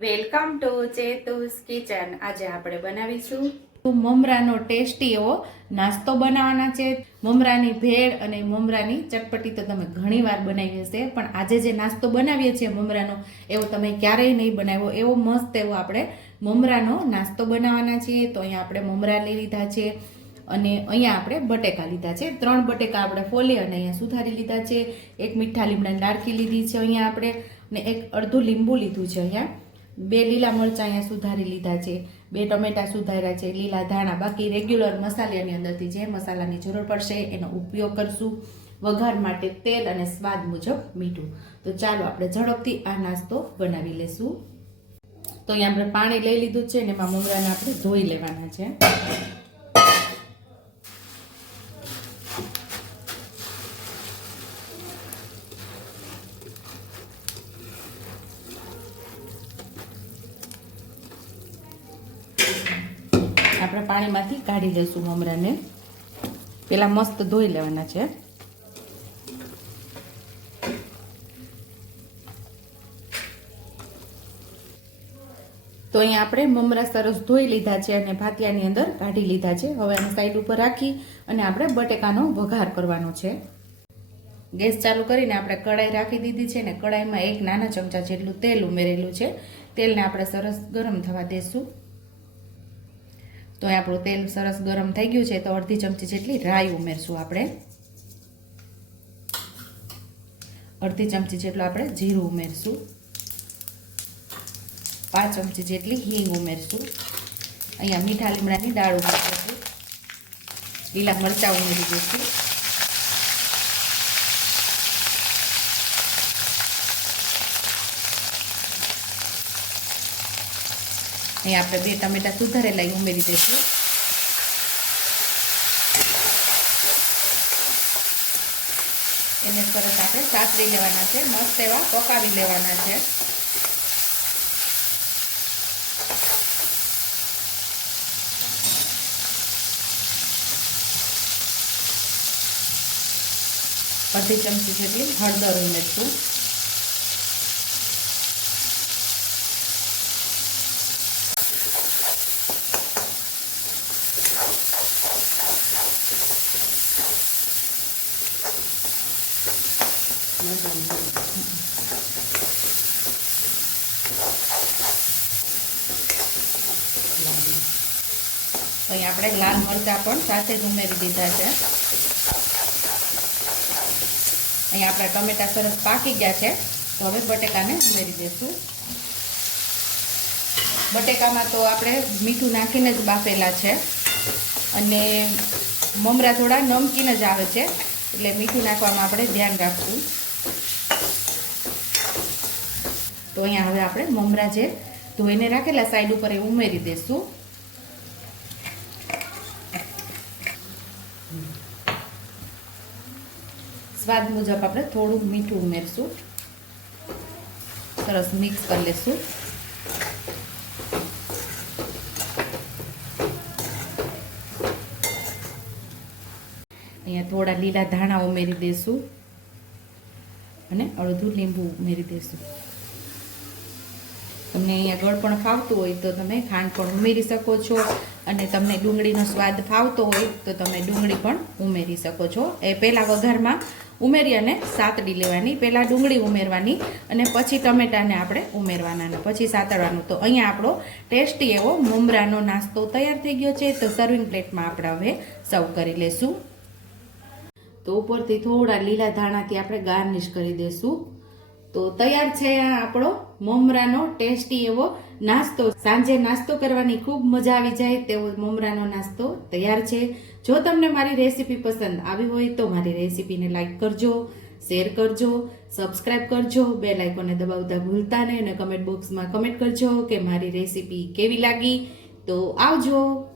Welcome to ચેતુસ kitchen. આજે આપણે બનાવીશું મમરાનો ટેસ્ટી એવો નાસ્તો બનાવવાના છે. મમરાની ભેળ અને મમરાની ચટપટી તો તમે ઘણી વાર બનાવી હશે, પણ આજે જે નાસ્તો બનાવીએ છીએ મમરાનો, એવો તમે ક્યારેય નહીં બનાવ્યો. એવો મસ્ત એવો આપણે મમરાનો નાસ્તો બનાવવાના છીએ. તો અહીંયા આપણે મમરા લઈ લીધા છે અને અહીંયા આપણે બટેકા લીધા છે. ત્રણ બટેકા આપણે ફોલી અને અહીંયા સુધારી લીધા છે. એક મીઠા લીમડાની ડાળખી લીધી છે અહીંયા આપણે અને એક અડધું લીંબુ લીધું છે અહીંયા. બે લીલા મરચાં અહીંયા સુધારી લીધા છે, બે ટમેટા સુધાર્યા છે, લીલા ધાણા, બાકી રેગ્યુલર મસાલાની અંદરથી જે મસાલાની જરૂર પડશે એનો ઉપયોગ કરશું. વઘાર માટે તેલ અને સ્વાદ મુજબ મીઠું. તો ચાલો આપણે ઝડપથી આ નાસ્તો બનાવી લેશું. તો અહીંયા આપણે પાણી લઈ લીધું છે અને એમાં મમરાને આપણે ધોઈ લેવાના છે. આપણે પાણીમાંથી કાઢી લઈશું મમરાને. પેલા મસ્ત ધોઈ લેવાના છે. તો અહીંયા આપણે મમરા સરસ ધોઈ લીધા છે અને ભાતિયાની અંદર કાઢી લીધા છે. હવે આને સાઈડ ઉપર રાખી અને આપણે બટેકાનો વઘાર કરવાનો છે. ગેસ ચાલુ કરીને આપણે કડાઈ રાખી દીધી છે ને કડાઈમાં એક નાના ચમચા જેટલું તેલ ઉમેરેલું છે. તેલને આપણે સરસ ગરમ થવા દેશું. તો આપણું તેલ સરસ ગરમ થઈ ગયું છે તો અડધી ચમચી જેટલી રાઈ ઉમેરશું આપણે. અડધી ચમચી જેટલું આપણે જીરું ઉમેરશું. પાંચ ચમચી જેટલી હિંગ ઉમેરશું. અહીંયા મીઠા લીમડાની દાળ ઉમેરીશું લીલા મરચાં ઉમેરી દઈશું. અહીં આપણે બે ટમેટા સુધારેલા ઉમેરી દઈશું. એને સરસ આપણે સાતરી લેવાના છે, મસ્ત એવા પકાવી લેવાના છે. અડધી ચમચી જેટલી હળદર ઉમેરશું. અહીં આપણે લાલ મરચાં પણ સાથે જ ઉમેરી દીધા છે. અહીં આપણા ટમેટા સરસ પાકી ગયા છે. તો હવે બટેકાને ઉમેરી દઈશું. બટેકામાં તો આપણે મીઠું નાખીને જ બાફેલા છે. અને મમરા થોડા નમકીન જ આવે છે. એટલે મીઠું નાખવામાં આપણે ધ્યાન રાખવું તો અહીંયા હવે આપણે મમરા જે ધોઈને રાખેલા સાઈડ ઉપર એ ઉમેરી દઈશું સ્વાદ મુજબ આપણે થોડું મીઠું ઉમેરશું. સરસ મિક્સ કરી લેશું. અહીંયા થોડા લીલા ધાણા ઉમેરી દઈશું અને અડધું લીંબુ ઉમેરી દઈશું તમને અહીંયા ગળ પણ ફાવતું હોય તો તમે ખાંડ પણ ઉમેરી શકો છો. અને તમને ડુંગળીનો સ્વાદ ફાવતો હોય તો તમે ડુંગળી પણ ઉમેરી શકો છો. એ પહેલાં વઘારમાં ઉમેરી અને સાતડી લેવાની. પહેલાં ડુંગળી ઉમેરવાની અને પછી ટમેટાને આપણે ઉમેરવાના. પછી સાતડવાનું. તો અહીંયા આપણો ટેસ્ટી એવો મમરાનો નાસ્તો તૈયાર થઈ ગયો છે. તો સર્વિંગ પ્લેટમાં આપણે હવે સર્વ કરી લેશું. તો ઉપરથી થોડા લીલા ધાણાથી આપણે ગાર્નિશ કરી દઈશું તો તૈયાર છે આપણો મમરાનો ટેસ્ટી એવો નાસ્તો. સાંજે નાસ્તો કરવાની ખૂબ મજા આવી જાય તેવો મમરાનો નાસ્તો તૈયાર છે. જો તમને મારી રેસીપી પસંદ આવી હોય તો મારી રેસીપીને લાઇક કરજો, શેર કરજો, સબસ્ક્રાઇબ કરજો, બે લાઇકોને દબાવતા ભૂલતા નહીં અને કમેન્ટ બોક્સમાં કમેન્ટ કરજો કે મારી રેસીપી કેવી લાગી. તો આવજો.